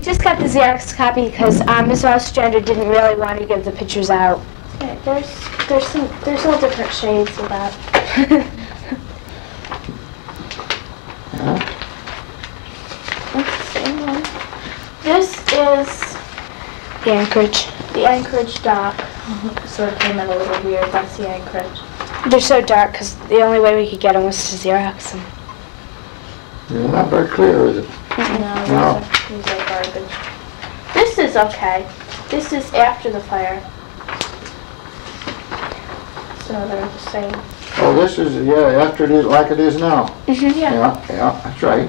Just got the Xerox copy because Ms. Ostrander didn't really want to give the pictures out. Okay, there's all different shades of that. Yeah. That's the same one. This is The Anchorage. the Anchorage dock. Sort of came out a little weird. That's the Anchorage. They're so dark because the only way we could get them was to Xerox them. You're not very clear, is it? No, these are garbage. This is okay. This is after the fire. So they're the same. Oh, this is, yeah, after it is like it is now. Yeah. Yeah, that's right.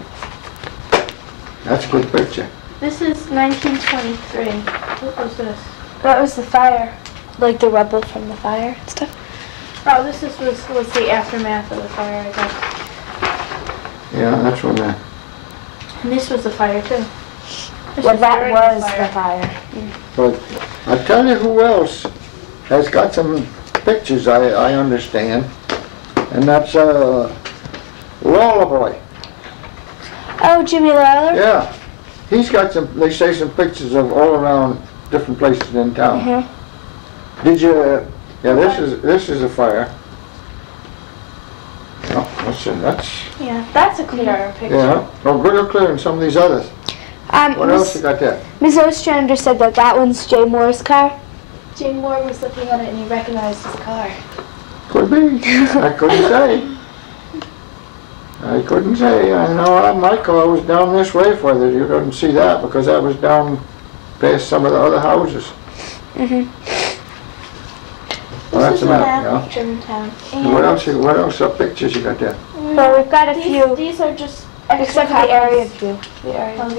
That's a good picture. This is 1923. What was this? That was the fire. Like the rubble from the fire and stuff. Oh, this was the aftermath of the fire, I guess. Yeah, that's when that. And this was the fire too. This Well, that during was the fire. But I tell you who else has got some pictures I understand, and that's Lawler Boy. Oh, Jimmy Lawler? Yeah, he's got some. They say some pictures of all around different places in town. Did you? Yeah, this is a fire. Yeah, that's. Yeah, that's a clearer picture. Yeah, oh, real clear in some of these others. What else you got there? Ms. Ostrander said that one's Jay Moore's car. Jay Moore was looking at it and he recognized his car. Could be. I couldn't say. I couldn't say. I know my car was down this way further. You couldn't see that because that was down past some of the other houses. Well, that's This is a a map, map yeah. of Germantown. What else pictures you got there? Well, we've got a few. These are just Except for the area view. The aerial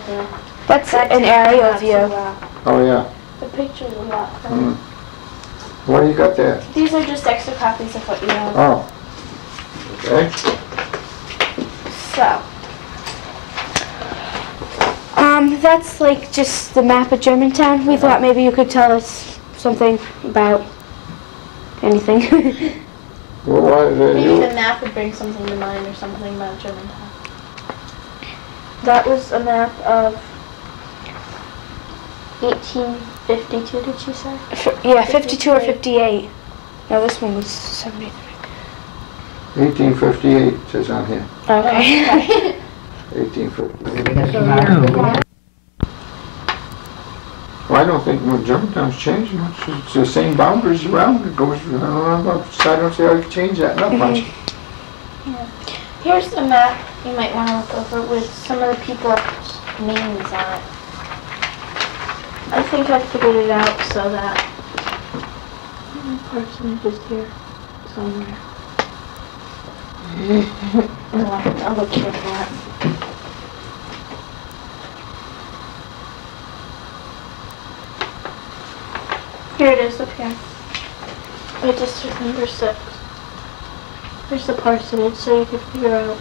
view. That's an aerial not view. so well. Oh, yeah. The picture's a lot better. What do you got there? These are just extra copies of what you have. Oh. Okay. So, That's like just the map of Germantown. We thought maybe you could tell us something about anything. Well, why, maybe the map would bring something to mind or something about Germantown. That was a map of 1852, did she say? Yeah, 52 or 58. No, this one was 73. 1858 it says on here. Okay. 1858. Well, I don't think Germantown's changed much. It's the same boundaries around. It goes. I don't see how you can change that. Not much. Yeah. Here's a map you might want to look over with some of the people's names on it. I think I figured it out so that parsonage is here somewhere. I'll look here for that. Here it is up here. By district number 6. There's the parsonage, so you can figure out.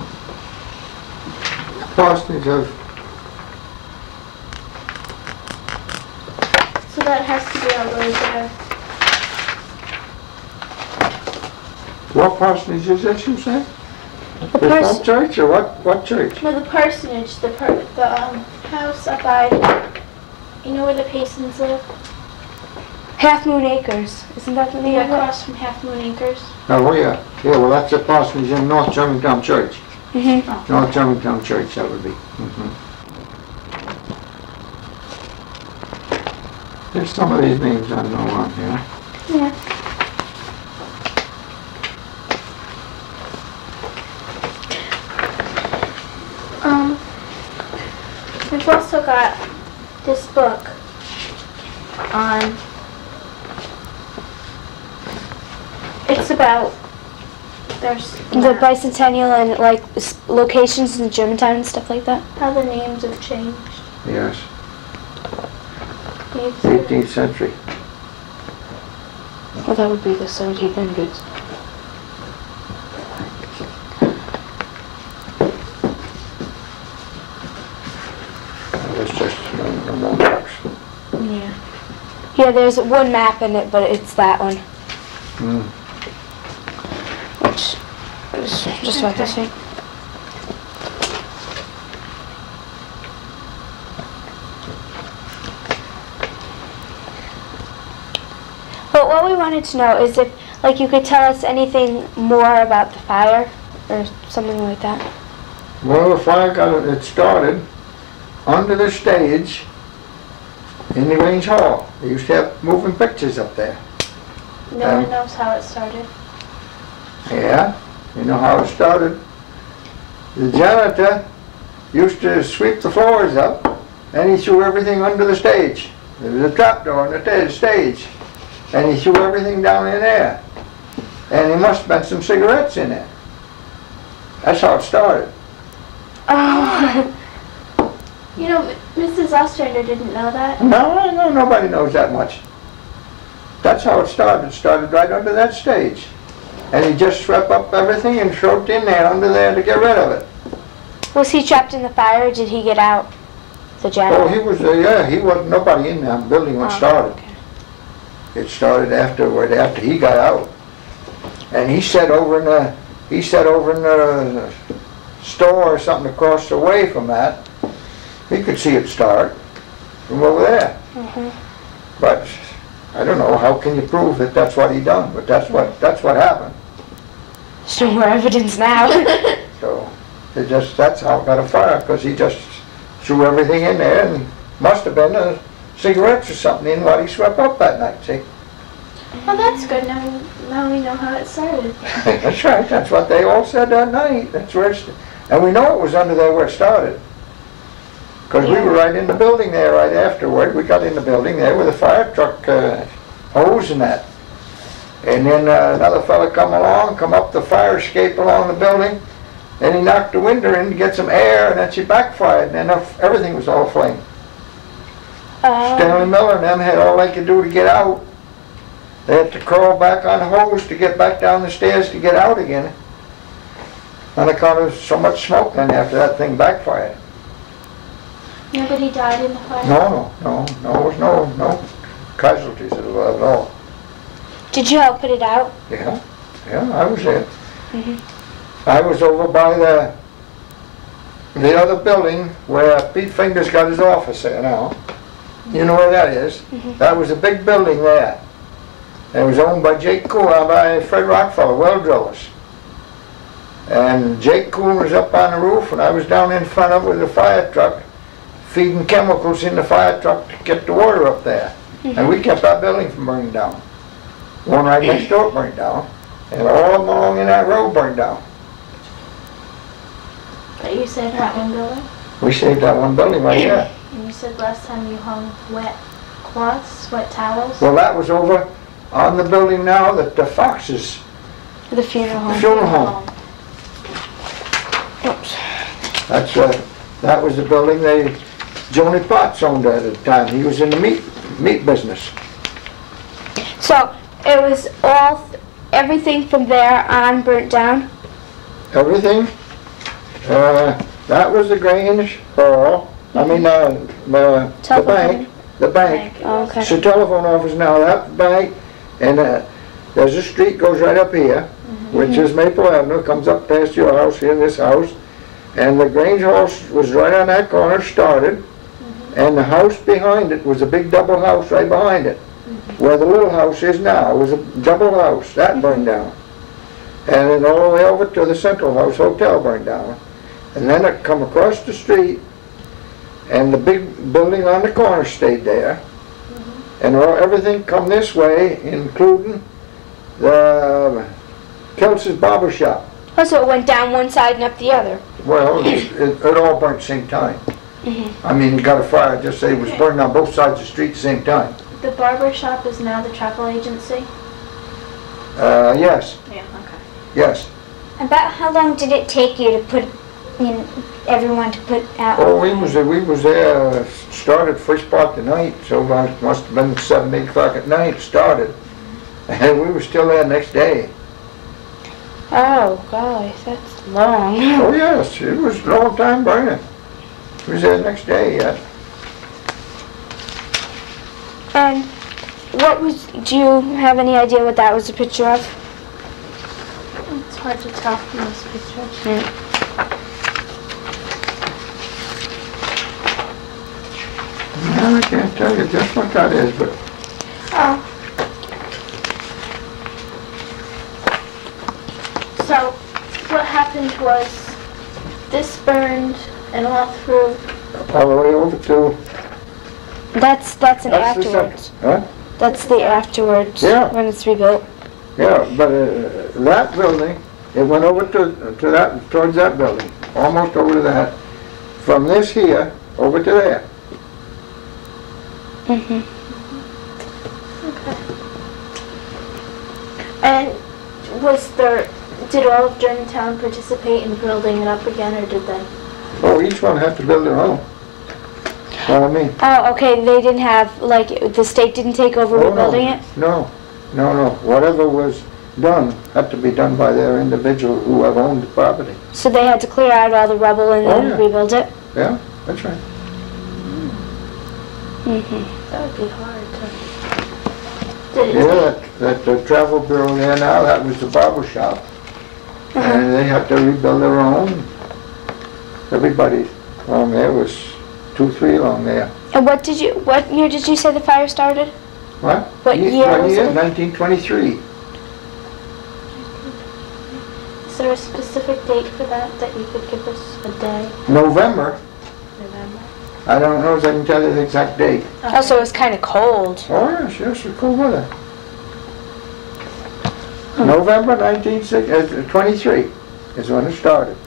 Parsonage of. So that has to be all the way there. What parsonage is this, you say? The home church or what church? No, the parsonage, the house up by, you know where the Phelan's live? Half Moon Acres. Isn't that the name of it? Across from Half Moon Acres. Oh, yeah. Yeah, well, that's the parsonage in North Germantown Church. Mm-hmm. North Germantown Church, that would be. There's some of these names I know on here. Yeah. We've also got this book on, it's about, there's The bicentennial and like locations in Germantown and stuff like that. how the names have changed. Yes. 18th century. Well, that would be the 1700s. That's just one box. Yeah. Yeah, there's one map in it, but it's that one. Which is just about the same. wanted to know is if, like, you could tell us anything more about the fire or something like that. Well, the fire it started under the stage in the Grange Hall. They used to have moving pictures up there. No one knows how it started. Yeah, you know how it started. The janitor used to sweep the floors up, and he threw everything under the stage. There was a trapdoor on the stage, and he threw everything down in there. And he must have been some cigarettes in there. That's how it started. Oh. You know, Mrs. Ostrander didn't know that. No, nobody knows that much. That's how it started. It started right under that stage. And he just swept up everything and threw it in there, under there, to get rid of it. Was he trapped in the fire or did he get out? The janitor? Oh, he was, yeah, he wasn't nobody in that building when it started. Okay. It started afterward, after he got out. And he sat over in the store or something across the way from that. He could see it start from over there. Mm-hmm. But I don't know, how can you prove that that's what he done? But that's what happened. There's no more evidence now. So that's how it got a fire, because he just threw everything in there, and must have been cigarettes or something in what he swept up that night, see? Well, that's good. Now we know how it started. That's right, that's what they all said that night. That's where and we know it was under there where it started. Because we were right in the building there right afterward. We got in the building there with a fire truck hose and that. And then another fella come up the fire escape along the building, and he knocked the window in to get some air, and then she backfired, and then everything was all aflame. Stanley Miller and them had all they could do to get out. They had to crawl back on the hose to get back down the stairs to get out again, on account of so much smoke then after that thing backfired. Nobody died in the fire? No, there was no casualties at all. Did you help put it out? Yeah, I was there. Mm-hmm. I was over by the other building where Pete Fingers got his office there now. You know where that is? Mm-hmm. That was a big building there. It was owned by by Fred Rockefeller, well drillers. And Jake Coon was up on the roof, and I was down in front of it with a fire truck, feeding chemicals in the fire truck to get the water up there. Mm-hmm. And we kept that building from burning down. One right next door burned down, and all of them along in that road burned down. But you saved that one building? We saved that one building right there. And you said last time you hung wet cloths, wet towels? Well, that was over on the building now that the Foxes, The funeral home. the funeral home. Oops. That was the building Joni Potts owned at the time. He was in the meat business. So it was everything from there on burnt down? Everything. That was the Grange Hall. I mean, the bank. The bank. Oh, okay. It's a telephone office now. That bank, and there's a street goes right up here, which is Maple Avenue. Comes up past your house here, this house, and the Grange House was right on that corner. Started, and the house behind it was a big double house right behind it, where the little house is now. It was a double house that burned down, and then all the way over to the Central House Hotel burned down, and then it come across the street. And the big building on the corner stayed there. And everything come this way, including the Kelce's barber shop. Oh, so it went down one side and up the other? Well, it all burnt at the same time. I mean, it got a fire, just say it was burning on both sides of the street at the same time. The barber shop is now the travel agency? Yes. Yeah, okay. Yes. About how long did it take you to put, everyone to put out? Oh, we was there, started first part of the night, so it must have been 7, 8 o'clock at night, it started. And we were still there next day. Oh, gosh, that's long. Oh, yes, it was a long time burning. We was there next day, yeah. And do you have any idea what that was a picture of? It's hard to tell from this picture. No, I can't tell you just what that is, but Oh. So what happened was this burned and all through. All the way over to... That's an That's the afterwards. Huh? That's the afterwards, Yeah. when it's rebuilt. Yeah, but that building, it went over to that, towards that building, almost over to that. From this here, over to there. Mm-hmm. Okay. And did all of Germantown participate in building it up again, or did they? Oh, each one had to build their own. Know what I mean? Oh, okay, they didn't have, like, the state didn't take over rebuilding it? No. Whatever was done had to be done by their individual who have owned the property. So they had to clear out all the rubble and then yeah. rebuild it? Yeah, that's right. Mm-hmm. That would be hard to... Did it That the travel bureau there now, that was the barber shop. And they had to rebuild their own. Everybody along there was 2, 3 along there. And what year did you say the fire started? What? What year was it? 1923. Is there a specific date for that you could give us a day? November. November? I don't know if I can tell you the exact date. Oh, so it was kind of cold. Oh, yes, it's cool weather. November 1923 is when it started.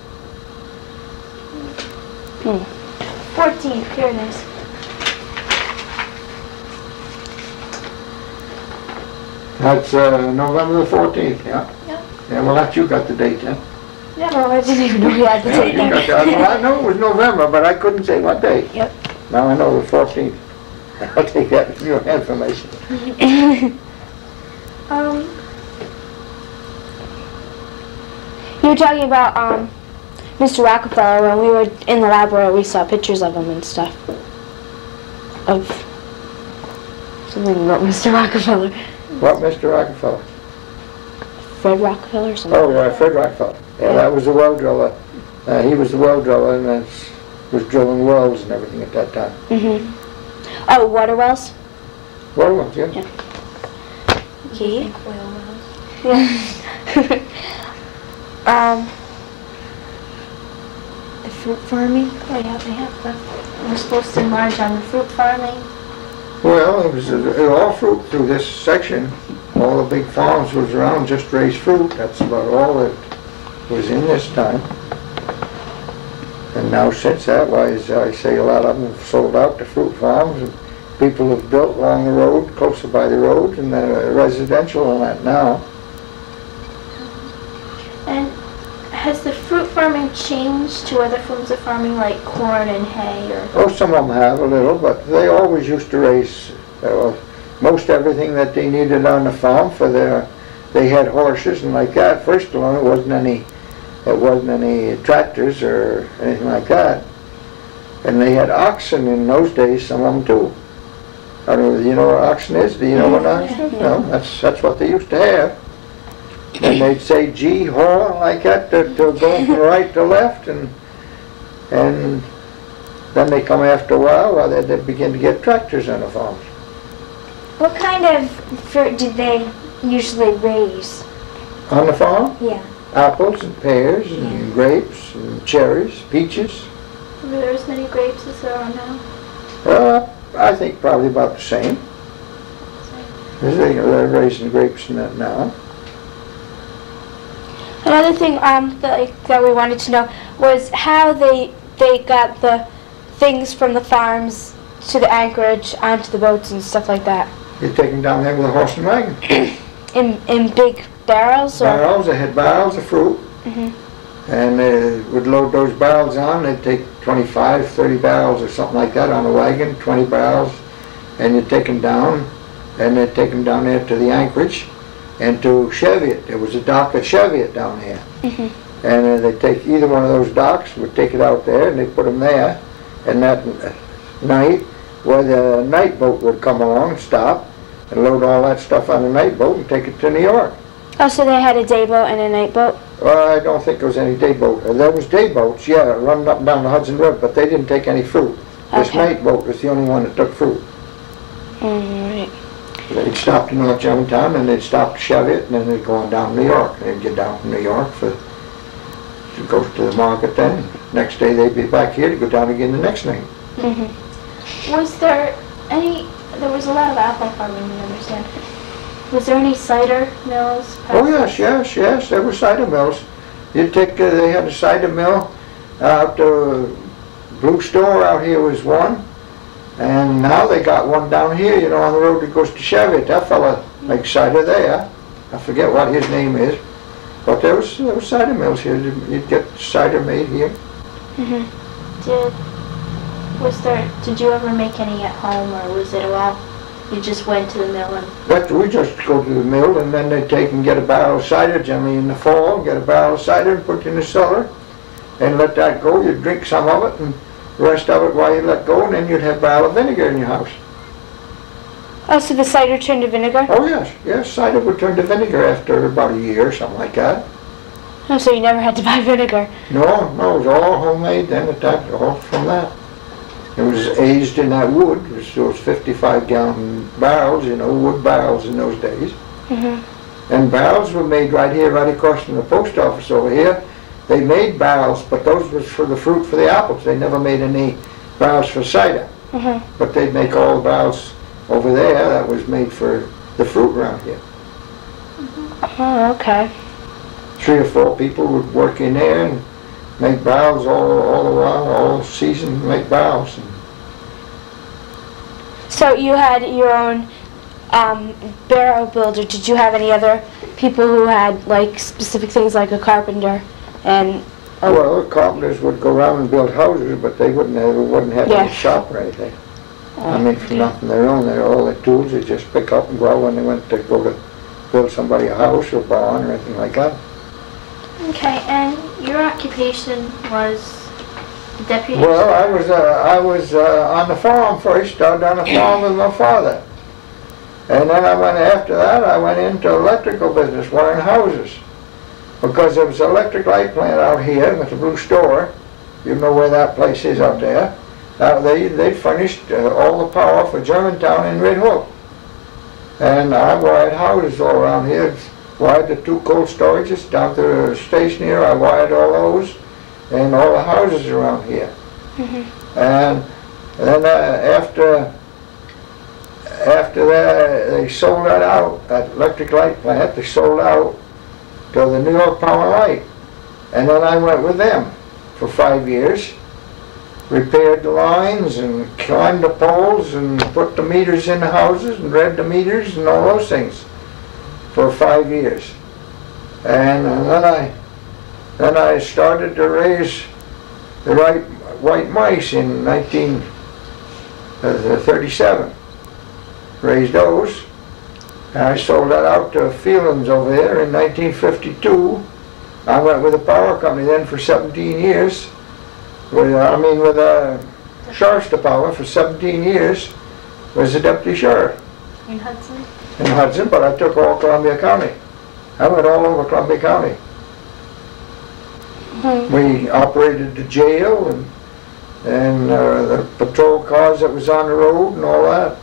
14th, here it is. That's November the 14th, yeah? Yep. Yeah, well, that you got the date, yeah? Yeah. Oh, I didn't even know we had the date You got there. that. Well, I know it was November, but I couldn't say what date. Yep. Now I know the 14th. I'll take that as your information. You were talking about Mr. Rockefeller. When we were in the library, we saw pictures of him and stuff. Of something about Mr. Rockefeller. What, Mr. Rockefeller? Fred Rockefeller or something. Oh, yeah, Fred Rockefeller. Yeah, that was the well driller. He was the well driller and was drilling wells and everything at that time. Mm-hmm. Oh, water wells? Water wells, yeah. Yeah. Oil wells. Yeah. The fruit farming? Oh yeah, they have that. We're supposed to enlarge on the fruit farming. Well, it was all fruit through this section. All the big farms was around just raised fruit. That's about all that was in this time. And now since that, why, as I say, a lot of them have sold out to fruit farms, and people have built along the road, closer by the road, and residential on that now. And has the fruit farming changed to other forms of farming like corn and hay or? Oh, some of them have a little, but they always used to raise most everything that they needed on the farm for they had horses and like that. First of all, it wasn't any tractors or anything like that. And they had oxen in those days, some of them too. I don't know, do you know what oxen is? Do you know what oxen is? No, that's what they used to have. And they'd say gee haw like that to go from right to left, and then they come after a while they begin to get tractors on the farms. What kind of fruit did they usually raise? On the farm? Yeah. Apples and pears and grapes and cherries, peaches. Are there as many grapes as there are now? I think probably about the same. They're raising grapes in that now. Another thing that we wanted to know was how they got the things from the farms to the anchorage onto the boats and stuff like that. They take them down there with a horse and wagon. In big barrels? Or? Barrels, they had barrels of fruit. Mm-hmm. And they would load those barrels on. They'd take 25, 30 barrels or something like that on a wagon, 20 barrels. And you'd take them down, and they'd take them down there to the anchorage and to Cheviot. There was a dock at Cheviot down there. Mm-hmm. And they'd take either one of those docks, would take it out there, and they'd put them there. And that night, where the night boat would come along, stop, and load all that stuff on the night boat and take it to New York. Oh, so they had a day boat and a night boat? Well, I don't think there was any day boat. There was day boats, yeah, running up and down the Hudson River, but they didn't take any fruit. This Okay. night boat was the only one that took fruit. Right. They'd stop to North Germantown, and they'd stop to Cheviot, and then they'd go on down to New York. They'd get down from New York to go to the market then. Next day they'd be back here to go down again the next night. Was there any, there was a lot of apple farming, I understand. Was there any cider mills? Oh yes, there were cider mills. You'd take, they had a cider mill out Blue Store out here was one, and now they got one down here, you know, on the road that goes to Cheviot. That fella makes cider there. I forget what his name is, but there was cider mills here. You'd get cider made here. Did you ever make any at home, or was it all you just went to the mill and? But we just go to the mill, and then they take and get a barrel of cider, generally in the fall, get a barrel of cider and put it in the cellar, and let that go. You'd drink some of it, and the rest of it while you let go, and then you'd have a barrel of vinegar in your house. Oh, so the cider turned to vinegar? Oh yes, cider would turn to vinegar after about a year or something like that. Oh, so you never had to buy vinegar? No, it was all homemade then at that, all from that. It was aged in that wood. It was those 55-gallon barrels, you know, wood barrels in those days. And barrels were made right here, right across from the post office over here. They made barrels, but those was for the fruit for the apples. They never made any barrels for cider. But they'd make all the barrels over there that was made for the fruit around here. Oh, okay. 3 or 4 people would work in there and make barrels all around, all season, make barrels. So you had your own barrel builder. Did you have any other people who had like specific things like a carpenter and? Well, carpenters would go around and build houses, but they wouldn't have any shop or anything. I mean, for nothing their own. All the tools they just pick up and go when they went to go to build somebody a house or barn or anything like that. Okay, and your occupation was deputy? Well, I was on the farm first. Started on the farm with my father, and then after that I went into electrical business, wiring houses, because there was an electric light plant out here with the Blue Store. You know where that place is out there. They furnished all the power for Germantown and Red Hook, and I wired houses all around here. Wired the 2 cold storages down to the station here. I wired all those and all the houses around here. And then after that, they sold that out, that electric light plant. They sold out to the New York Power and Light. And then I went with them for 5 years, repaired the lines and climbed the poles and put the meters in the houses and read the meters and all those things for 5 years. And then I started to raise the white mice in 1937. Raised those. And I sold that out to Phelans over there in 1952. I went with the power company then for 17 years. With Sheriff's Department for 17 years. Was a deputy sheriff. In Hudson? In Hudson, but I took all Columbia County. I went all over Columbia County. We operated the jail and the patrol cars that was on the road and all that.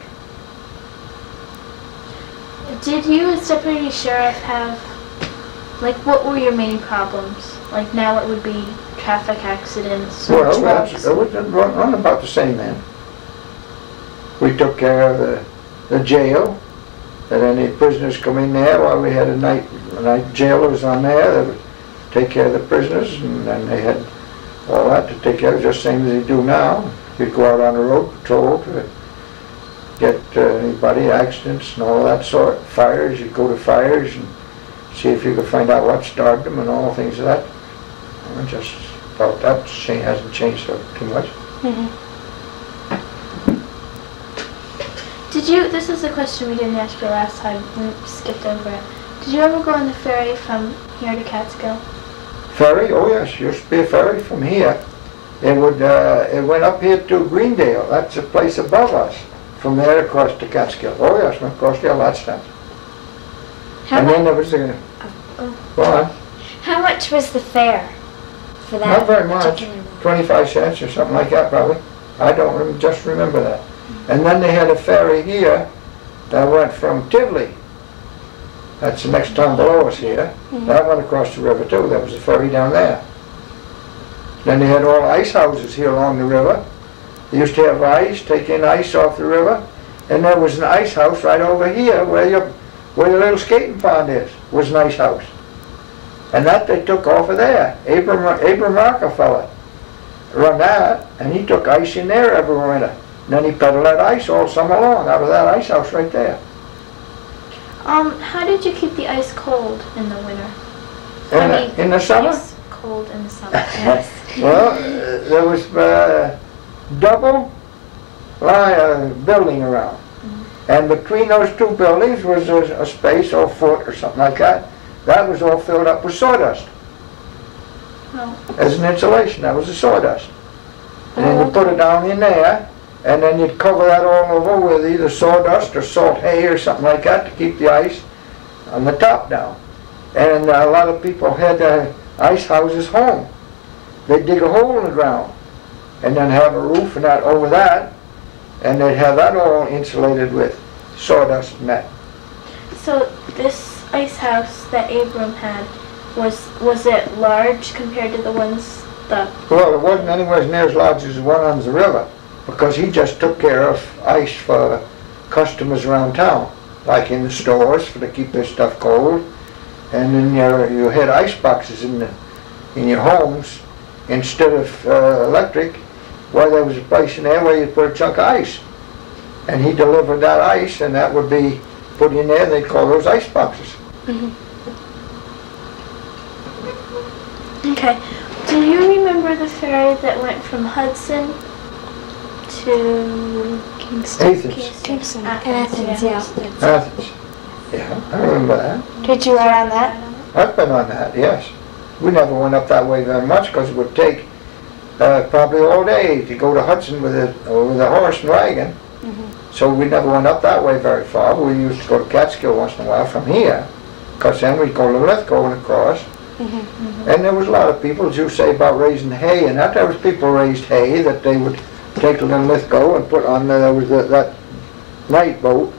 Did you as deputy sheriff have, like, what were your main problems? Like now it would be traffic accidents or drugs? It would run about the same then. We took care of the jail. That any prisoners come in there while we had a night jailers on there that would take care of the prisoners, and then they had all that to take care of, just the same as they do now. You'd go out on the road patrol to get anybody, accidents and all that sort. Fires, you'd go to fires and see if you could find out what started them and all things of that. Just about that hasn't changed too much. Did you, this is a question we didn't ask you last time, we skipped over it. Did you ever go on the ferry from here to Catskill? Ferry? Oh yes, used to be a ferry from here. It went up here to Greendale. That's a place above us. From there across to Catskill. Oh yes, went across there lots of times. And then there was a... Go on. How much was the fare for that? Not very much. particular one? 25 cents or something like that probably. I don't just remember that. And then they had a ferry here that went from Tivoli. That's the next town below us here. That went across the river too. There was a ferry down there. Then they had all ice houses here along the river. They used to have ice, take in ice off the river. And there was an ice house right over here where the little skating pond is, was an ice house. And that they took off of there. Abram Rockefeller run that, and he took ice in there every winter. And then he peddled that ice all summer long out of that ice house right there. How did you keep the ice cold in the winter? In the summer? Yes, cold in the summer, yes. Well, there was double building around. And between those two buildings was a space or a foot or something like that. That was all filled up with sawdust. Oh. As an insulation, that was the sawdust. And then you put it down in there, and then you'd cover that all over with either sawdust or salt hay or something like that to keep the ice on the top down. And a lot of people had ice houses home. They'd dig a hole in the ground and then have a roof and that over that, and they'd have that all insulated with sawdust and that. So this ice house that Abram had, was it large compared to the ones that... Well, it wasn't anywhere near as large as the one on the river, because he just took care of ice for customers around town, like in the stores to keep their stuff cold, and then you had ice boxes in your homes instead of electric. Well, there was a place in there where you put a chunk of ice, and he delivered that ice, and that would be put in there, and they'd call those ice boxes. Okay. Do you remember the ferry that went from Hudson to Kingston. Athens, yeah. Athens. Yeah, I remember that. Did you ride on that? I've been on that, yes. We never went up that way very much because it would take probably all day to go to Hudson with a horse and wagon. So we never went up that way very far. We used to go to Catskill once in a while from here, because then we'd go to Lithgow and across. And there was a lot of people, as you say, about raising hay, and that there was people raised hay that they would take to Lithgow and put on there. Was that night boat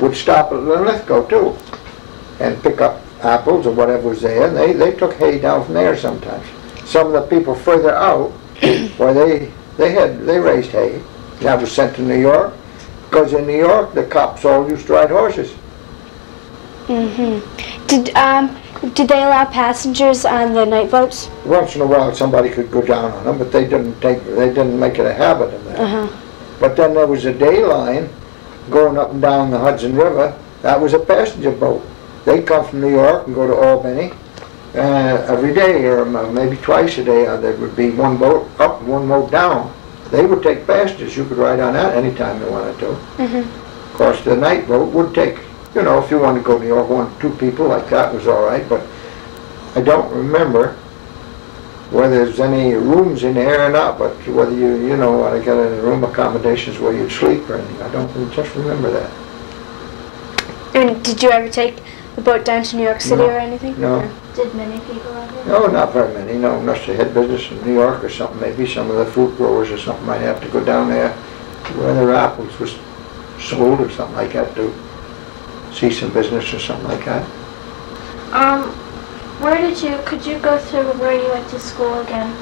would stop at Lithgow too, and pick up apples or whatever was there, and they took hay down from there sometimes. Some of the people further out, where they raised hay, that was sent to New York, because in New York the cops all used to ride horses. Did they allow passengers on the night boats? Once in a while somebody could go down on them, but they didn't make it a habit of that. But then there was a day line going up and down the Hudson River. That was a passenger boat. They'd come from New York and go to Albany every day, or maybe twice a day. There would be one boat up and one boat down. They would take passengers. You could ride on that anytime you wanted to. Of course, the night boat would take, you know, if you wanted to go to New York, 1 or 2 people, like that was all right. But I don't remember whether there's any rooms in there or not, but whether you know, I got any room accommodations where you'd sleep or anything. I don't just remember that. And did you ever take the boat down to New York City or anything? No. Did many people out here? No, not very many. No, unless they had business in New York or something. Maybe some of the fruit growers or something might have to go down there where their apples was sold or something like that to see some business or something like that. Could you go through where you went to school again?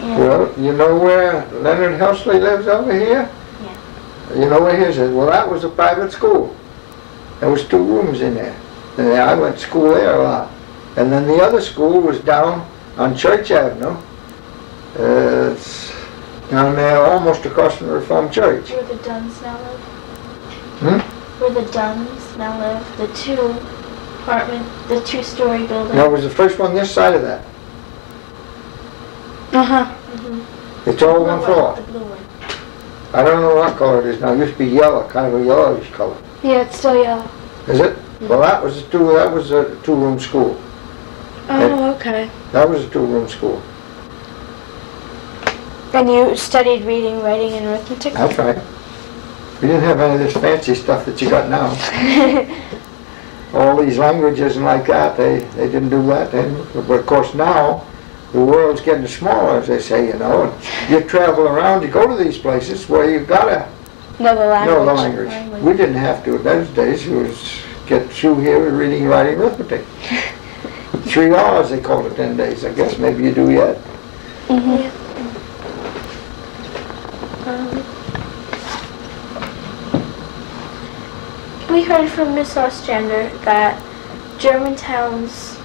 Yeah. Well, you know where Leonard Helsley lives over here? Yeah. You know where his is? Well, that was a private school. There was 2 rooms in there. And I went to school there a lot. And then the other school was down on Church Avenue. It's down there almost across from the Reformed Church. Where the Duns now live? Where the Duns now live? The 2-story building? No, it was the first one this side of that. It's all one floor. The blue one. I don't know what color it is now. It used to be yellow, kind of a yellowish color. Yeah, it's still yellow. Is it? Well, that was a 2-room school. Oh, okay. That was a 2-room school. And you studied reading, writing, and arithmetic? That's right. We didn't have any of this fancy stuff that you got now. All these languages and like that, they didn't do that then. But of course now, the world's getting smaller, as they say, you know. And you travel around, you go to these places where you've got to No, the language. No, the language. We didn't have to in those days. It was get through here with reading, writing, arithmetic. 3 hours they called it 10 days. I guess maybe you do yet. Yeah. We heard from Miss Ostrander that Germantown's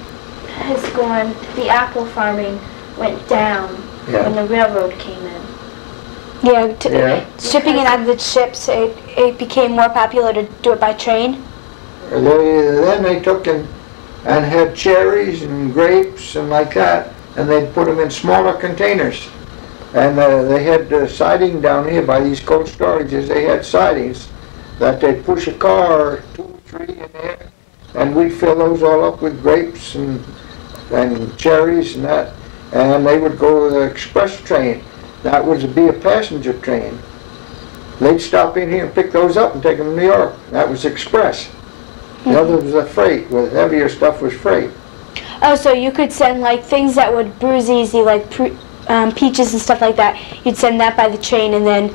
has gone, the apple farming went down when the railroad came in. Yeah, shipping it out of the ships, it became more popular to do it by train. Then they took and had cherries and grapes and like that, and they'd put them in smaller containers. And they had siding down here by these cold storages. They had sidings that they'd push a car, 2 or 3 in there, and we'd fill those all up with grapes and cherries and that, and they would go to the express train. That would be a passenger train. They'd stop in here and pick those up and take them to New York. That was express. The other was a freight, where the heavier stuff was freight. Oh, so you could send like things that would bruise easy, like peaches and stuff like that. You'd send that by the train, and then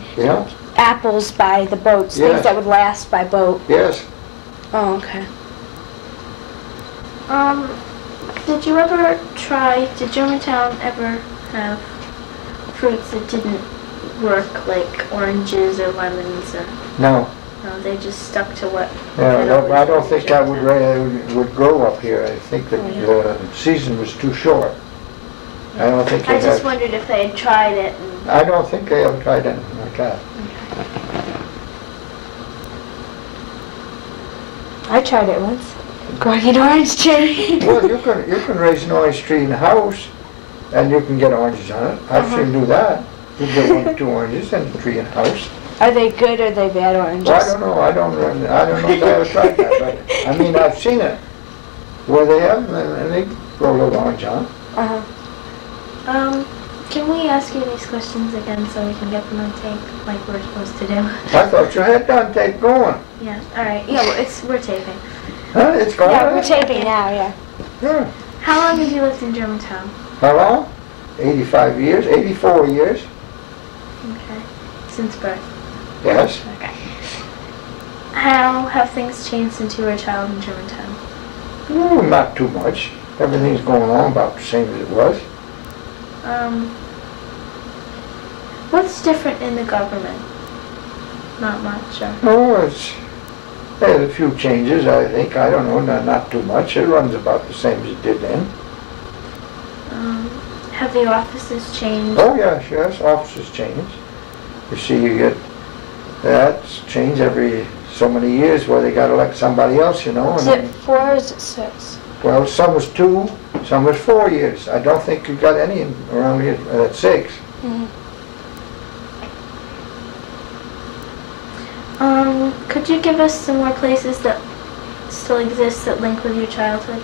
apples by the boats, things that would last by boat. Yes. Oh, okay. Did you ever try, did Germantown ever have fruits that didn't work, like oranges or lemons? Or No. No, they just stuck to what? Yeah, I don't think that would grow up here. I think that the season was too short. I don't think I just wondered if they had tried it. I don't think they ever tried anything like that. I tried it once. Growing an orange tree. Well, you can raise an orange tree in the house, and you can get oranges on it. I've seen do that. You get 1 or 2 oranges and a tree in the house. Are they good or are they bad oranges? Well, I don't know. I don't know if I ever tried that, but I mean, I've seen it where they have them, and they grow a little orange on it. Can we ask you these questions again so we can get them on tape, like we're supposed to do? I thought you had done tape going. Yeah. All right. Yeah. Well, we're taping. Huh? It's going. Yeah, we're taping now. Yeah. How long have you lived in Germantown? How long? 85 years. 84 years. Okay. Since birth. Yes. Okay. How have things changed since you were a child in Germantown? Oh, not too much. Everything's going on about the same as it was. What's different in the government? Not much. Oh, they had a few changes, I think. I don't know, not too much. It runs about the same as it did then. Have the offices changed? Oh, yes, offices change. You see, you get that's changed every so many years where they got to elect somebody else, you know. Is it 4 or is it 6? Well, some was 2, some was 4 years. I don't think you got any around here at 6. Could you give us some more places that still exist that link with your childhood?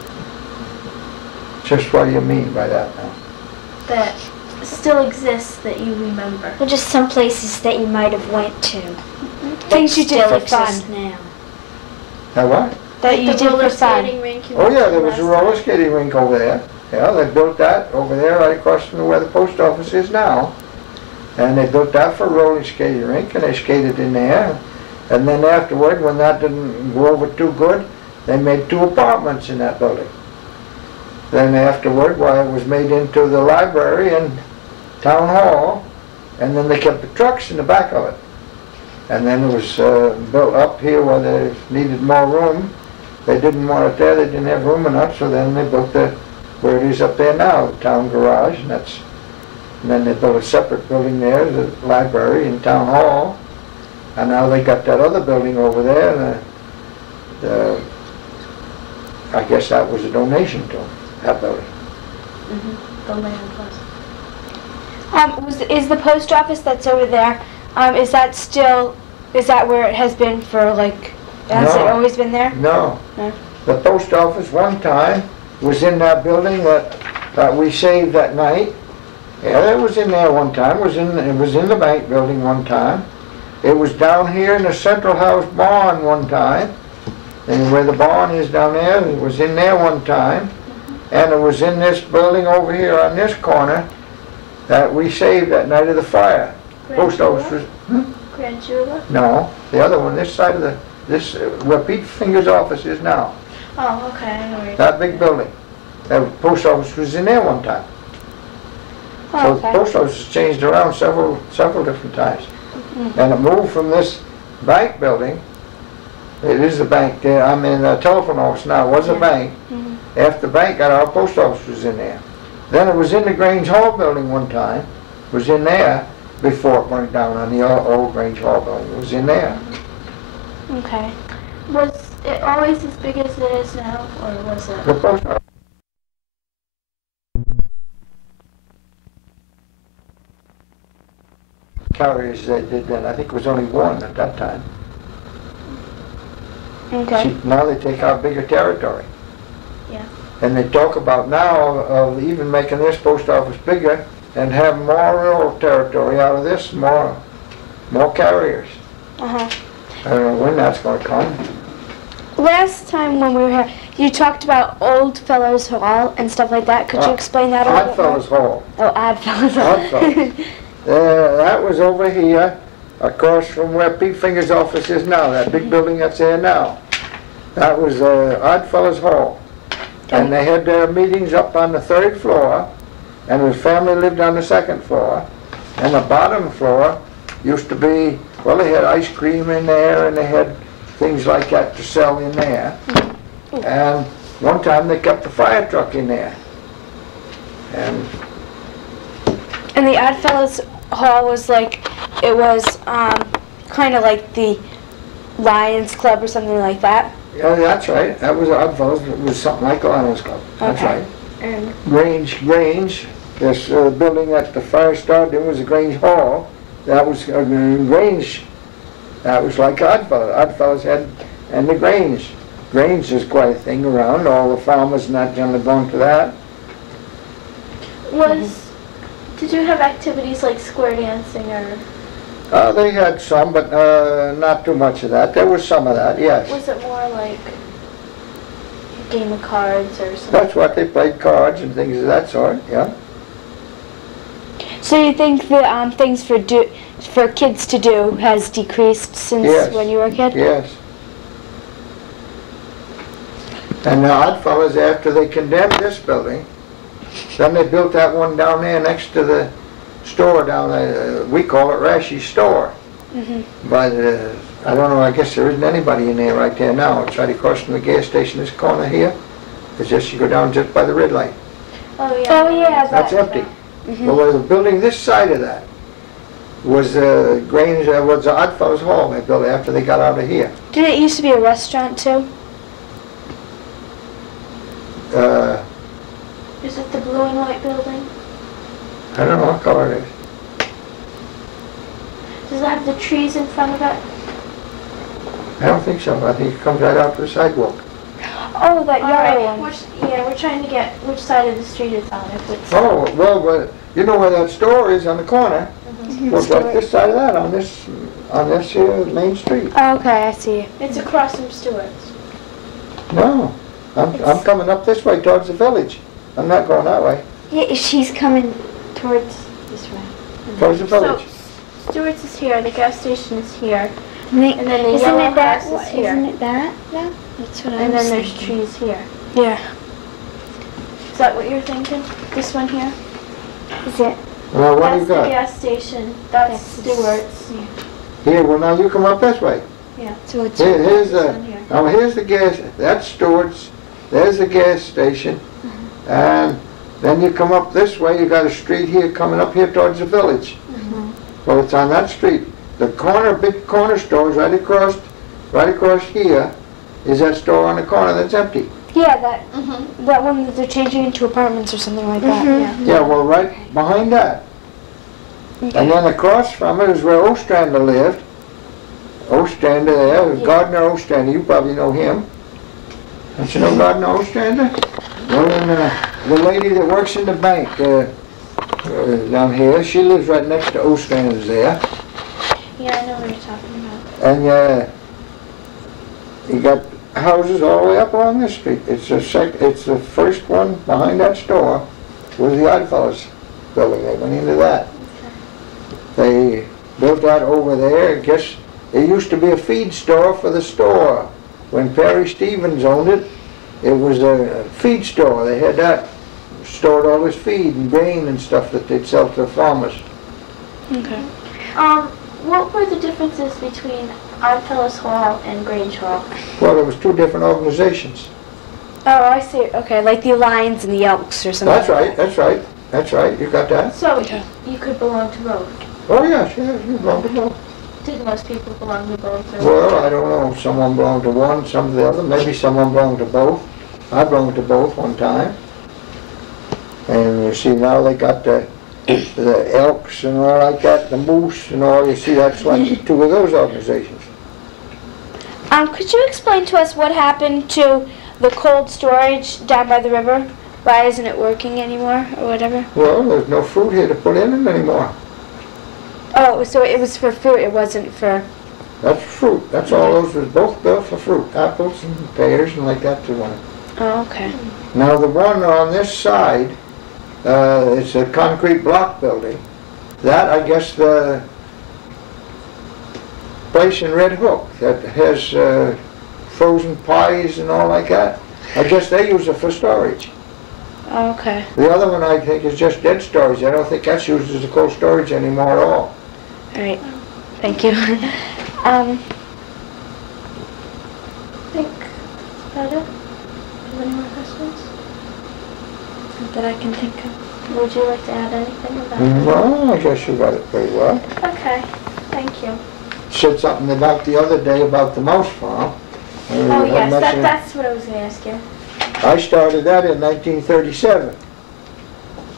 Just what do you mean by that now? That still exists that you remember. Well, just some places that you might have went to. Things you did for fun. Now. Now what? That you the did roller for fun. skating rink. Oh yeah, there was a roller skating rink over there. Yeah, they built that over there right across from where the post office is now. And they built that for a roller skating rink, and they skated in there. And then afterward, when that didn't go over too good, they made 2 apartments in that building. Then afterward, well, it was made into the library and town hall, and then they kept the trucks in the back of it. And then it was built up here where they needed more room. They didn't want it there, they didn't have room enough, so then they built where it is up there now, the town garage, and then they built a separate building there, the library and town hall. And now they got that other building over there, and I guess that was a donation to them, that building. The land was. Is the post office that's over there, is that where it has been for like, has it always been there? No. No. The post office one time was in that building that we saved that night. Yeah, it was in there one time. It was in the bank building one time. It was down here in the Central House barn one time. And where the barn is down there, it was in there one time. And it was in this building over here on this corner that we saved that night of the fire. Post office was... Grand Jula? No, the other one, this side of where Pete Finger's office is now. Oh, okay, I know where you're That big building. That post office was in there one time. Oh, So okay. the post office has changed around several different times. And it moved from this bank building, it is a bank there, I'm in a telephone office now, it was a bank. After the bank got out, post office was in there. Then it was in the Grange Hall building one time, it was in there before it burnt down on the old Grange Hall building, it was in there. Okay. Was it always as big as it is now, or was it? The post office. Carriers that did that, I think it was only one at that time. Okay. See, now they take out bigger territory. Yeah. And they talk about now of even making this post office bigger and have more rural territory out of this, more carriers. Uh-huh. I don't know when that's going to come. Last time when we were here, you talked about Old Fellows Hall and stuff like that. Could you explain that a little Odd bit more? Fellows Hall. Oh, Odd Fellows Hall. Odd Fellows. That was over here, across from where Pete Finger's office is now, that big building that's there now. That was Odd Fellows Hall. And they had their meetings up on the 3rd floor, and his family lived on the 2nd floor. And the bottom floor used to be, well, they had ice cream in there, and they had things like that to sell in there. And one time they kept the fire truck in there. And the Odd Fellows Hall was like, it was kind of like the Lions Club or something like that. yeah, that's right. That was Odd Fellows. It was something like the Lions Club. That's Okay. right. And Grange, this building that the fire started in was the Grange Hall. That was Grange. That was like Odd Fellows. Odd Fellows had, and the Grange. Grange is quite a thing around. All the farmers and that generally belong to that. Did you have activities like square dancing or? They had some, but not too much of that. There was some of that, yes. Was it more like a game of cards or something? That's what they played, cards and things of that sort, yeah. so you think the things for kids to do has decreased since Yes. when you were a kid? Yes. And the Odd Fellows, after they condemned this building, then they built that one down there next to the store down there. We call it Rashy's store. But I don't know, I guess there isn't anybody in there right there now. It's right across from the gas station, this corner here. It's just, you go down just by the red light. Oh yeah. Oh yeah, That's empty. Well, the building this side of that was Grange, was the Odd Fellows Hall they built after they got out of here. Did it used to be a restaurant too? Is it the blue and white building? I don't know what color it is. Does it have the trees in front of it? I don't think so. I think it comes right out to the sidewalk. Oh, that yellow Alright, one. we're trying to get which side of the street it's on. If it's Oh, well, but you know where that store is on the corner? Well, right this side of that, on this here main street. Oh, okay, I see. it's across from Stewart's. No, I'm coming up this way towards the village. I'm not going that way. Yeah, she's coming towards this way. Towards the village. So Stewart's is here, the gas station is here, And and then the yellow house is here, Isn't it that? Yeah, that's what and then there's trees here. Yeah. Is that what you're thinking? This one here? Is it? Well, what do That's you the got? gas station. That's Stewart's. Here, well, now you come up this way. So it's Here's This one here. now here's the gas, that's Stewart's. There's the gas station. And then you come up this way, you got a street here coming up here towards the village. Well, it's on that street. The corner, big corner store is right across here is that store on the corner that's empty. yeah, that one that they're changing into apartments or something like that. Yeah. Yeah, well, right behind that. And then across from it is where Ostrander lived. Ostrander there, Gardner Ostrander, you probably know him. Don't you know Gardner Ostrander? Well, and the lady that works in the bank down here, she lives right next to Ostrander's there. Yeah, I know what you're talking about. And you got houses all the way up along this street. It's the first one behind that store was the Odd Fellows building. They went into that. built that over there. I guess it used to be a feed store for the store. When Perry Stevens owned it, it was a feed store. They had that, stored all this feed and grain and stuff that they'd sell to the farmers. Okay. What were the differences between Oddfellows Hall and Grange Hall? Well, there was two different organizations. Oh, I see. Okay, like the Lions and the Elks or something. That's right, that's right, that's right. You got that? So Okay. you could belong to both. Oh, yes, yes, you belong to both. Did most people belong to both? Or Well, I don't know. Someone belonged to one, some to the other. Maybe someone belonged to both. I belonged to both one time. And you see now they got the elks and all like that, the moose and all. You see that's like two of those organizations. Could you explain to us what happened to the cold storage down by the river? Why isn't it working anymore or whatever? Well, there's no fruit here to put in it anymore. Oh, so it was for fruit, it wasn't for... That's fruit. That's all those was both built for fruit. Apples and pears and like that too. Oh, okay. Now the one on this side, it's a concrete block building. That, I guess, the place in Red Hook that has frozen pies and all like that. I guess they use it for storage. Oh, okay. The other one I think is just dead storage. I don't think that's used as a cold storage anymore at all. All right. Thank you. I think that's about it. Do you have any more questions? Not that I can think of. Would you like to add anything about that? No, I guess you got it very well. Okay, thank you. Said something about the other day about the mouse farm. Oh yes, mentioned- that's what I was going to ask you. I started that in 1937.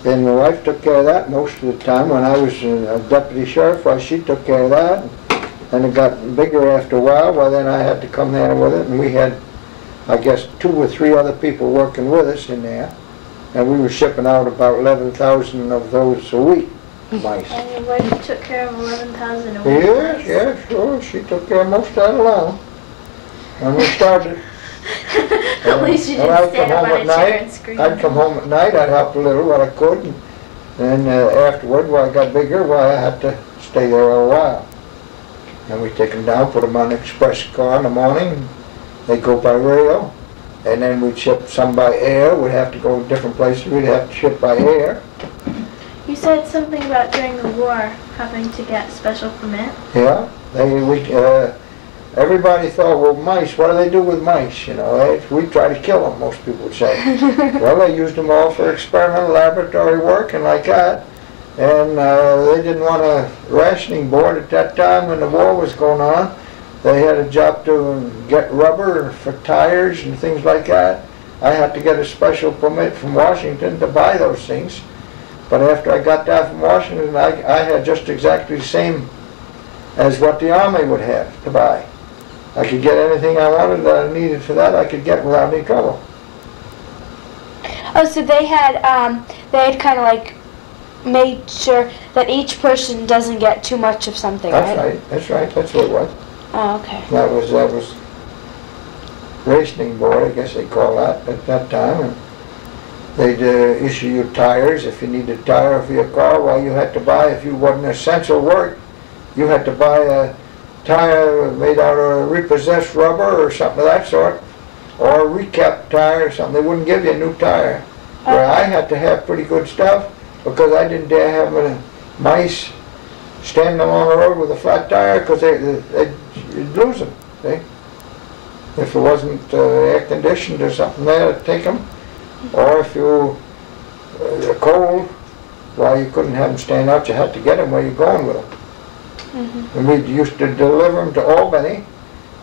Then my wife took care of that most of the time. When I was a deputy sheriff, she took care of that. And it got bigger after a while. Well, then I had to come there with it, and we had, I guess, 2 or 3 other people working with us in there. And we were shipping out about 11,000 of those a week, mice. And your wife took care of 11,000 a week? Yes, yes, sure. She took care of most of that alone. When we started. At least you And didn't stand up on a chair and scream. I'd come home at night, I'd help a little what I could, and then afterward, when I got bigger, well, I had to stay there a while. And we'd take them down, put them on an express car in the morning, they'd go by rail, and then we'd ship some by air. We'd have to go to different places, we'd have to ship by air. You said something about during the war having to get special permit. Yeah, everybody thought, well, mice, what do they do with mice? You know, we try to kill them, most people would say. Well, they used them all for experimental laboratory work and like that. And they didn't want a rationing board at that time when the war was going on. They had a job to get rubber for tires and things like that. I had to get a special permit from Washington to buy those things. But after I got that from Washington, I had just exactly the same as what the Army would have to buy. I could get anything I wanted that I needed for that, I could get without any trouble. Oh, so they had kind of like made sure that each person doesn't get too much of something, That's right? right, that's right, that's what it was. Oh, okay. That was rationing board, I guess they call that at that time. And they'd issue you tires. If you needed a tire for your car, well, you had to buy, if you wasn't essential work, you had to buy a tire made out of repossessed rubber or something of that sort, or a recap tire or something. They wouldn't give you a new tire. Where I had to have pretty good stuff because I didn't dare have mice standing along the road with a flat tire because you'd lose them, see? If it wasn't air conditioned or something there to take them, or if you were cold, well, you couldn't have them stand out, you had to get them where you're going with them. Mm-hmm. And we used to deliver them to Albany,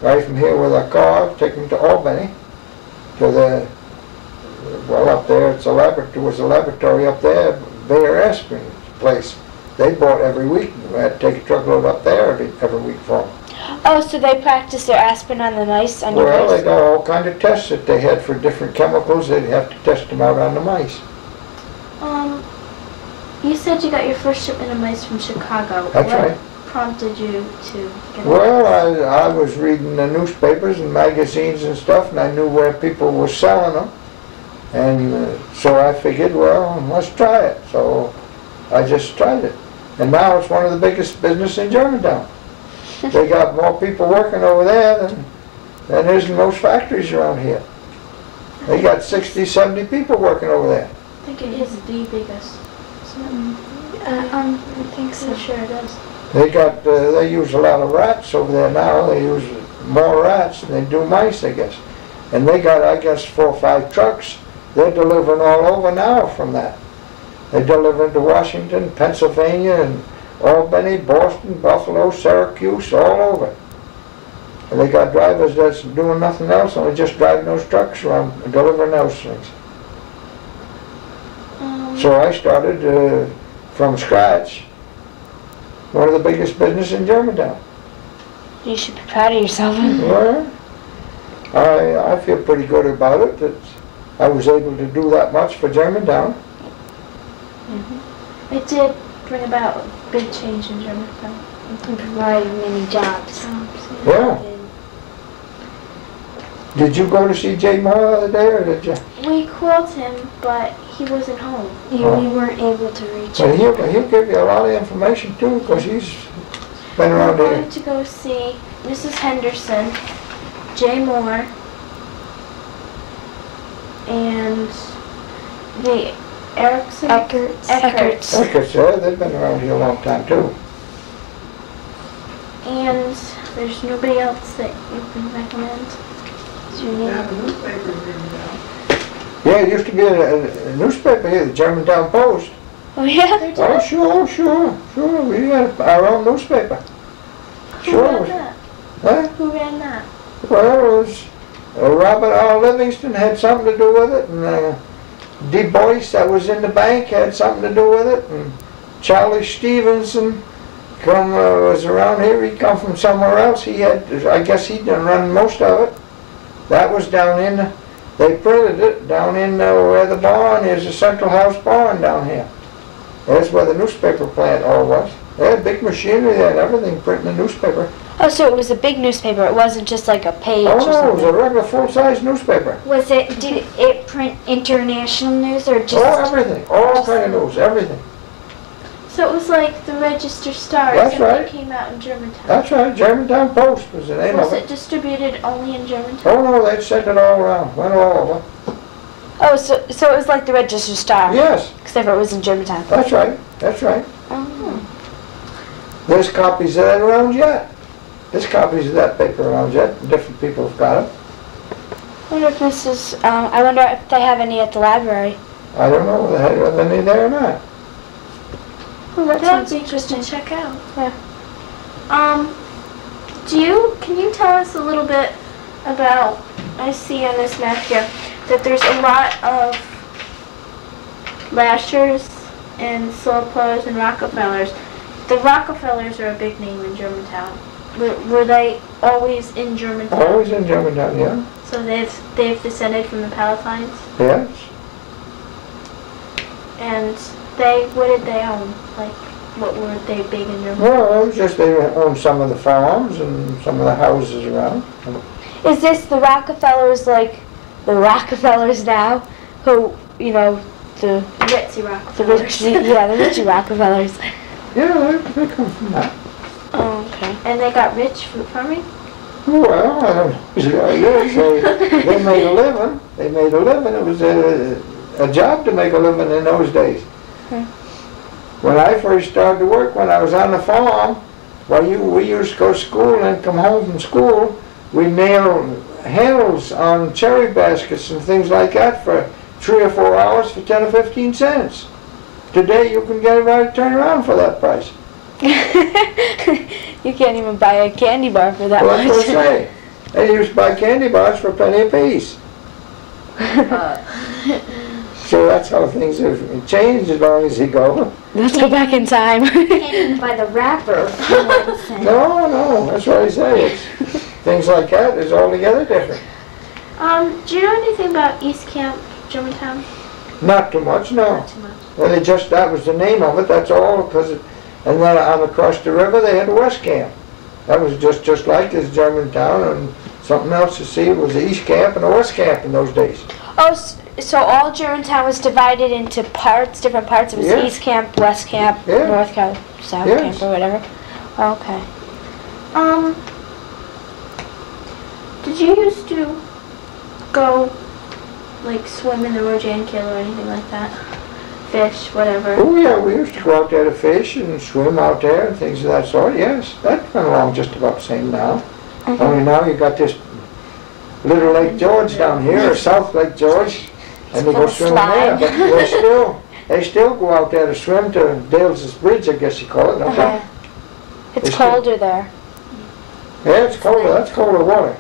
right from here with our car, take them to Albany, to the, well, up there, it's a laboratory, was a laboratory up there, Bayer Aspirin place. They bought every week. We had to take a truckload up there every week for them. Oh, so they practice their aspirin on the mice? On your Well, mice? they got all kind of tests that they had for different chemicals. They'd have to test them out on the mice. You said you got your first shipment of mice from Chicago. That's right. What prompted you to get Well, I was reading the newspapers and magazines and stuff, and I knew where people were selling them. And so I figured, well, let's try it. So I just tried it. And now it's one of the biggest business in Germantown. They got more people working over there than there's in most factories around here. They got 60, 70 people working over there. I think it is the biggest. I think so. I'm sure it is. They use a lot of rats over there now. They use more rats than they do mice, I guess. And they got, I guess, 4 or 5 trucks. They're delivering all over now from that. They're delivering to Washington, Pennsylvania, and Albany, Boston, Buffalo, Syracuse, all over. And they got drivers that's doing nothing else, only just driving those trucks around, delivering those things. So I started from scratch, one of the biggest business in Germantown. You should be proud of yourself. Well, I feel pretty good about it, that I was able to do that much for Germantown. It did bring about a big change in Germantown. And provided many jobs. Yeah. Did you go to see Jay Moore the other day, or did you? We called him, but he wasn't home. Yeah, we weren't able to reach But him. he'll give you a lot of information too, because he's been We're around here. going to go see Mrs. Henderson, Jay Moore, and the Eckerts. Eckerts, yeah, they've been around here a long time too. And there's nobody else that you can recommend. Is your name? Yeah, it used to be a newspaper here, the Germantown Post. Oh yeah? There did Oh, it? sure. We had our own newspaper. Who Sure. ran that? Huh? Who ran that? Well, it was Robert R. Livingston had something to do with it, and Du Bois that was in the bank had something to do with it, and Charlie Stevenson was around here. He come from somewhere else. He had, I guess he done run most of it. That was down in, they printed it down in where the barn is, the Central House barn down here. That's where the newspaper plant all was. They had big machinery there and everything printing the newspaper. Oh, so it was a big newspaper. It wasn't just like a page Oh or no, it was something. a regular full-size newspaper. Did it print international news or just? Oh, everything, all kind of news, everything. So it was like the Register Star, That's except right. it came out in Germantown. That's right, Germantown Post was the name Was of it it. distributed only in Germantown? Oh no, they'd sent it all around, went all over. Oh, so it was like the Register Star. Yes, Except it was in Germantown. that's right, that's right. Oh. There's copies of that around yet. There's copies of that paper around yet. Different people have got it. I wonder if I wonder if they have any at the library. I don't know whether they have any there or not. Oh, that That sounds would be interesting to check out. Yeah. Can you tell us a little bit about, I see on this map here, that there's a lot of Lashers and Sloplers and Rockefellers. The Rockefellers are a big name in Germantown. Were they always in Germantown? Always in Germantown, yeah. So they've descended from the Palatines? Yes. And what did they own? Like, what were they big in Germantown? Well, it was just they owned some of the farms and some of the houses around. Is this the Rockefellers like the Rockefellers now? Who, you know, the Ritzy Rockefellers. the Richie Rockefellers. Yeah, they come from that. Oh, okay. And they got rich from farming? Well, I don't know. Yes, they made a living. They made a living. It was a job to make a living in those days. Hmm. When I first started to work, when I was on the farm, we used to go to school and then come home from school. We nailed handles on cherry baskets and things like that for 3 or 4 hours for 10 or 15 cents. Today you can get it right turn around for that price. You can't even buy a candy bar for that Well, that's what I much. say. They used to buy candy bars for a penny apiece. So that's how things have changed as long as you go. Let's go back in time. Can't even buy the wrapper for 1 cent. No, that's what I say. It's, things like that is altogether different. Do you know anything about East Camp, Germantown? Not too much, no. Not too much. Well, that was the name of it, that's all, and then on across the river they had the West Camp. That was just like this Germantown, and something else to see was the East Camp and the West Camp in those days. Oh, so all Germantown was divided into parts, different parts. It was Yeah. East Camp, West Camp, Yeah. North Camp, South Yes. Camp, or whatever. Okay. Did you used to go, like, swim in the Rojankill or anything like that? Fish, whatever. Oh yeah, we used to go out there to fish and swim out there and things of that sort. Yes, that's been along just about the same now. Only now you got this Little Lake George down here, or South Lake George, and they full go of swimming there. slime. But they still go out there to swim to Dale's Bridge, I guess you call it, don't Uh-huh. It's It's good. colder there. they? Yeah, it's colder. That's colder water.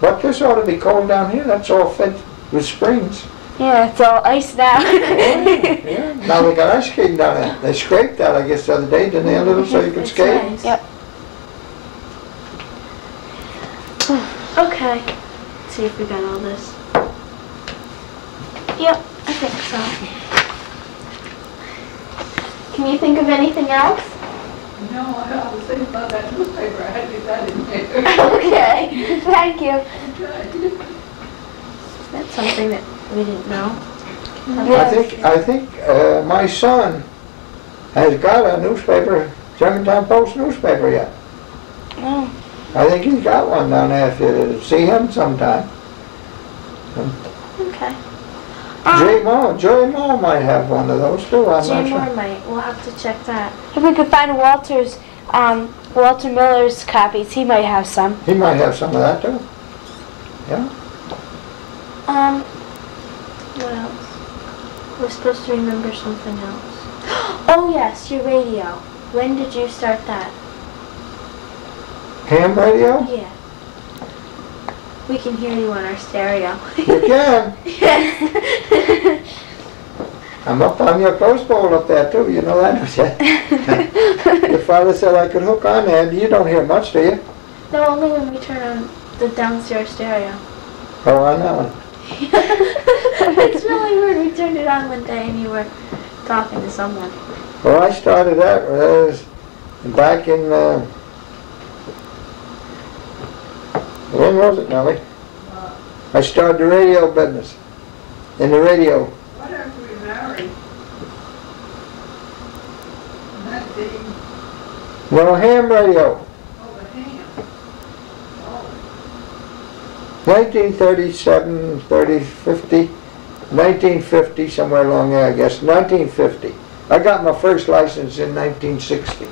But this ought to be cold down here. That's all fed with springs. Yeah, it's all ice now. Yeah. Now they got ice skating down there. They scraped that, I guess, the other day, didn't they, a little, so you could It's skate? nice. Yep. Okay. Let's see if we got all this. Yep, I think so. Can you think of anything else? No, I was thinking about that newspaper, I had to get that in there. Okay, thank you. Good. That's something that we didn't know. I think my son has got a newspaper, Germantown Post newspaper yet. Oh. I think he's got one down there if you see him sometime. Okay. Joey Moore might have one of those too, I'm Jay not Moore sure. might. We'll have to check that. If we could find Walter Miller's copies, he might have some. He might have some of that too. Yeah. What else? We're supposed to remember something else. Oh yes, your radio. When did you start that? Ham radio? Yeah. We can hear you on our stereo. You can. Yes. I'm up on your post pole up there too, you know that, don't you? Your father said I could hook on there. You don't hear much, do you? No, only when we turn on the downstairs stereo. Oh, I know. It's really weird. We turned it on one day and you were talking to someone. Well, I started that back in, when was it, Nellie? I started the radio business, in the radio. What after we married? That thing, Well, ham radio, oh, the ham. Oh, 1937, 30, 50, 1950, somewhere along there, I guess, 1950. I got my first license in 1960.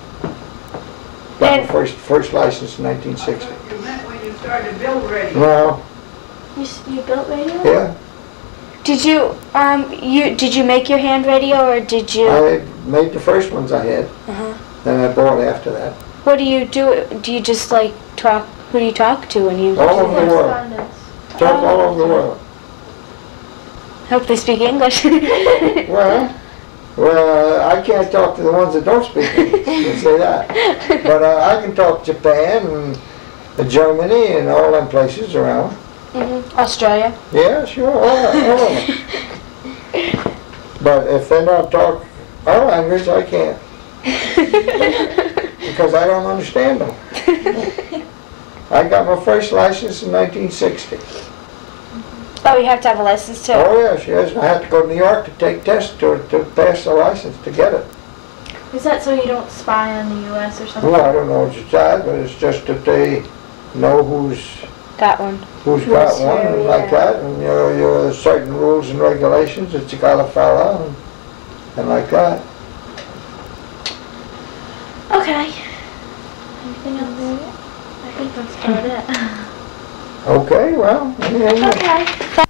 Got my first license in I 1960. thought you meant when you started build radio. Well, You built radio? yeah, Did you make your hand radio, or did you? I made the first ones I had, Uh-huh. then I bought after that. What do you do? Do you just like talk? Who do you talk to when you? All over the world. Correspondence. Talk all over the world. Hope they speak English. Well, I can't talk to the ones that don't speak English, let's say that. But I can talk Japan and Germany and all them places around. Australia. Yeah, sure, all of them. But if they don't talk our language, I can't. Because I don't understand them. I got my first license in 1960. Oh, you have to have a license too. Oh yes, yes. I had to go to New York to take tests to pass the license to get it. Is that so you don't spy on the U.S. or something? Well, I don't know what it's that, but it's just that they know who's Got one. got one and here, like yeah. that, and your certain rules and regulations that you gotta follow and like that. Okay. Anything else? I think that's about it. Okay, well, anything. Okay.